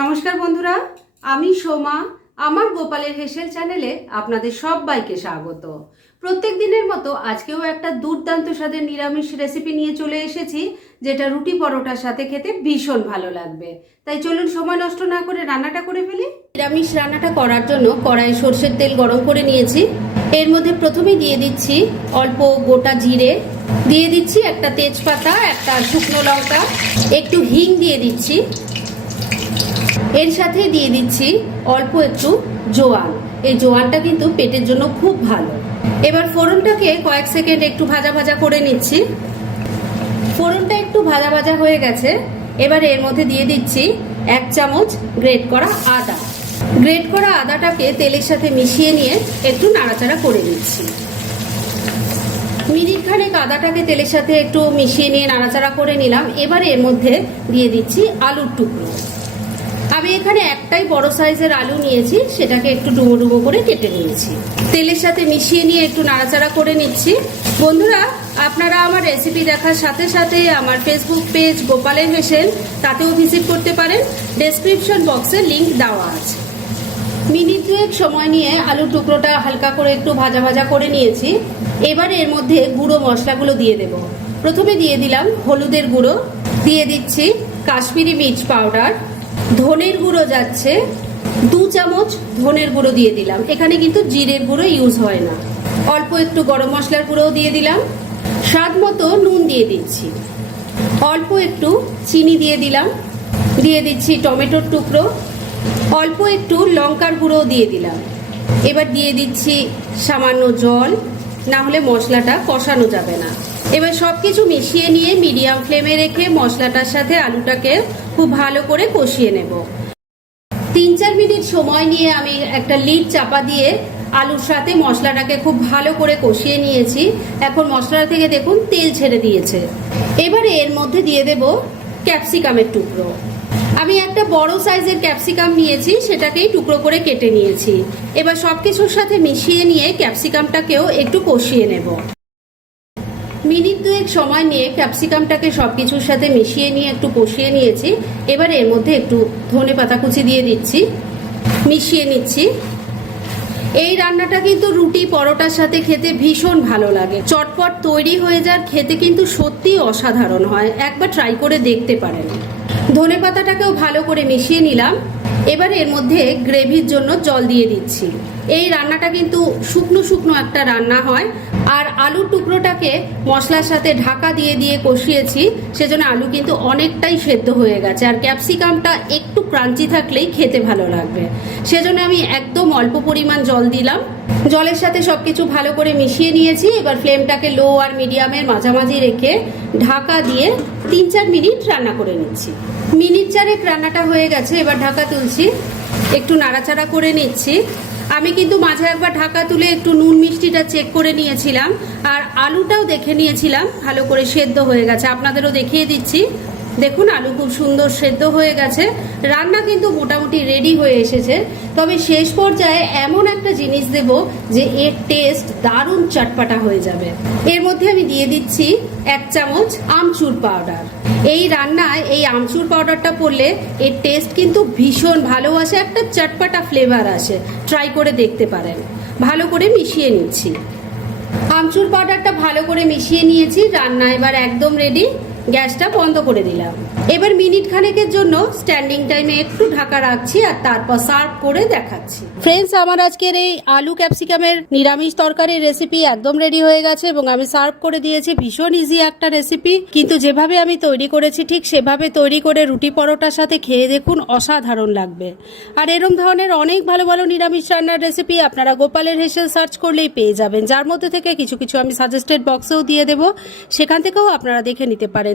নমস্কার বন্ধুরা, আমি সোমা। আমার গোপালের হেসেল চ্যানেলে আপনাদের সবাইকে স্বাগত। প্রত্যেক দিনের মতো আজকেও একটা দুর্দান্ত স্বাদের নিরামিষ রেসিপি নিয়ে চলে এসেছি, যেটা রুটি পরোটার সাথে খেতে ভীষণ ভালো লাগবে। তাই চলুন সময় নষ্ট না করে রান্নাটা করে ফেলি। নিরামিষ রান্নাটা করার জন্য কড়াই সর্ষের তেল গরম করে নিয়েছি। এর মধ্যে প্রথমে দিয়ে দিচ্ছি অল্প গোটা জিরে। দিয়ে দিচ্ছি একটা তেজপাতা, একটা শুকনো লঙ্কা। একটু হিং দিয়ে দিচ্ছি। এর সাথে দিয়ে দিচ্ছি অল্প একটু জোয়ান। এই জোয়ানটা কিন্তু পেটের জন্য খুব ভালো। এবার ফোড়নটাকে কয়েক সেকেন্ড একটু ভাজা ভাজা করে নিচ্ছি। ফোড়নটা একটু ভাজা ভাজা হয়ে গেছে। এবার এর মধ্যে দিয়ে দিচ্ছি এক চামচ গ্রেট করা আদা। গ্রেট করা আদাটাকে তেলের সাথে মিশিয়ে নিয়ে একটু নাড়াচাড়া করে দিচ্ছি মিনিট খানেক আদাটাকে তেলের সাথে একটু মিশিয়ে নিয়ে নাড়াচাড়া করে নিলাম। এবার এর মধ্যে দিয়ে দিচ্ছি আলুর টুকরো। আমি এখানে একটাই বড় সাইজের আলু নিয়েছি, সেটাকে একটু ডুবো ডুবো করে কেটে নিয়েছি। তেলের সাথে মিশিয়ে নিয়ে একটু নাড়াচাড়া করে নিচ্ছি। বন্ধুরা, আপনারা আমার রেসিপি দেখার সাথে সাথে আমার ফেসবুক পেজ গোপালের হেসেল, তাতেও ভিজিট করতে পারেন। ডেসক্রিপশন বক্সে লিংক দেওয়া আছে। মিনিট দুয়েক সময় নিয়ে আলুর টুকরোটা হালকা করে একটু ভাজা ভাজা করে নিয়েছি। এবার এর মধ্যে গুঁড়ো মশলাগুলো দিয়ে দেব। প্রথমে দিয়ে দিলাম হলুদের গুঁড়ো। দিয়ে দিচ্ছি কাশ্মীরি মির্চ পাউডার। ধনের গুঁড়ো যাচ্ছে, দু চামচ ধনের গুঁড়ো দিয়ে দিলাম। এখানে কিন্তু জিরের গুঁড়ো ইউজ হয় না। অল্প একটু গরম মশলার গুঁড়োও দিয়ে দিলাম। স্বাদ মতো নুন দিয়ে দিচ্ছি। অল্প একটু চিনি দিয়ে দিলাম। দিয়ে দিচ্ছি টমেটোর টুকরো। অল্প একটু লঙ্কার গুঁড়ো দিয়ে দিলাম। এবার দিয়ে দিচ্ছি সামান্য জল, না হলে মশলাটা কষানো যাবে না। এবার সব কিছু মিশিয়ে নিয়ে মিডিয়াম ফ্লেমে রেখে মশলাটার সাথে আলুটাকে খুব ভালো করে কষিয়ে নেব। তিন চার মিনিট সময় নিয়ে আমি একটা লিড চাপা দিয়ে আলুর সাথে মশলাটাকে খুব ভালো করে কষিয়ে নিয়েছি। এখন মশলাটা থেকে দেখুন তেল ছেড়ে দিয়েছে। এবারে এর মধ্যে দিয়ে দেব ক্যাপসিকামের টুকরো। আমি একটা বড় সাইজের ক্যাপসিকাম নিয়েছি, সেটাকেই টুকরো করে কেটে নিয়েছি। এবার সব কিছুর সাথে মিশিয়ে নিয়ে ক্যাপসিকামটাকেও একটু কষিয়ে নেব। মিনিট দুয়েক সময় নিয়ে ক্যাপসিকামটাকে সব কিছুর সাথে মিশিয়ে নিয়ে একটু কষিয়ে নিয়েছি। এবার এর মধ্যে একটু ধনে পাতা কুচি দিয়ে দিচ্ছি মিশিয়ে নিচ্ছি। এই রান্নাটা কিন্তু রুটি, পরোটার সাথে খেতে ভীষণ ভালো লাগে। চটপট তৈরি হয়ে যার খেতে কিন্তু সত্যিই অসাধারণ হয়। একবার ট্রাই করে দেখতে পারেন। ধনে পাতাটাকেও ভালো করে মিশিয়ে নিলাম। এবার এর মধ্যে গ্রেভির জন্য জল দিয়ে দিচ্ছি। এই রান্নাটা কিন্তু শুকনো শুকনো একটা রান্না হয়। আর আলুর টুকরোটাকে মশলার সাথে ঢাকা দিয়ে দিয়ে কষিয়েছি, সেজন্য আলু কিন্তু অনেকটাই সেদ্ধ হয়ে গেছে। আর ক্যাপসিকামটা একটু ক্রাঞ্চি থাকলেই খেতে ভালো লাগবে। সেজন্য আমি একদম অল্প পরিমাণ জল দিলাম। জলের সাথে সবকিছু ভালো করে মিশিয়ে নিয়েছি। এবার ফ্লেমটাকে লো আর মিডিয়ামের মাঝামাঝি রেখে ঢাকা দিয়ে তিন চার মিনিট রান্না করে নিচ্ছি। মিনিট চারেক রান্নাটা হয়ে গেছে। এবার ঢাকা তুলছি। একটু নাড়াচাড়া করে নিচ্ছি। আমি কিন্তু মাঝে একবার ঢাকা তুলে একটু নুন মিষ্টিটা চেক করে নিয়েছিলাম, আর আলুটাও দেখে নিয়েছিলাম, ভালো করে সেদ্ধ হয়ে গেছে। আপনাদেরও দেখিয়ে দিচ্ছি। দেখুন, আলু খুব সুন্দর সেদ্ধ হয়ে গেছে। রান্না কিন্তু মোটামুটি রেডি হয়ে এসেছে। তবে শেষ পর্যায়ে এমন একটা জিনিস দেব যে এর টেস্ট দারুণ চটপাটা হয়ে যাবে। এর মধ্যে আমি দিয়ে দিচ্ছি এক চামচ আমচুর পাউডার এই রান্নায় এই আমচুর পাউডারটা পড়লে এর টেস্ট কিন্তু ভীষণ ভালো আসে, একটা চটপাটা ফ্লেভার আসে। ট্রাই করে দেখতে পারেন। ভালো করে মিশিয়ে নিচ্ছি। আমচুর পাউডারটা ভালো করে মিশিয়ে নিয়েছি, রান্না এবার একদম রেডি গ্যাসটা বন্ধ করে দিলাম। এবার মিনিট খানেকের জন্য স্ট্যান্ডিং টাইমে একটু ঢাকা রাখছি আর তারপর সার্ভ করে দেখাচ্ছি। ফ্রেন্ডস আমার আজকের এই আলু ক্যাপসিকামের নিরামিষ তরকারির রেসিপি একদম রেডি হয়ে গেছে এবং আমি সার্ভ করে দিয়েছি। ভীষণ ইজি একটা রেসিপি কিন্তু যেভাবে আমি তৈরি করেছি, ঠিক সেভাবে তৈরি করে রুটি পরোটার সাথে খেয়ে দেখুন অসাধারণ লাগবে। আর এরম ধরনের অনেক ভালো ভালো নিরামিষ রান্নার রেসিপি আপনারা গোপালের হেসেল সার্চ করলেই পেয়ে যাবেন। যার মধ্যে থেকে কিছু কিছু আমি সাজেস্টেড বক্সেও দিয়ে দেব। সেখান থেকেও আপনারা দেখে নিতে পারেন।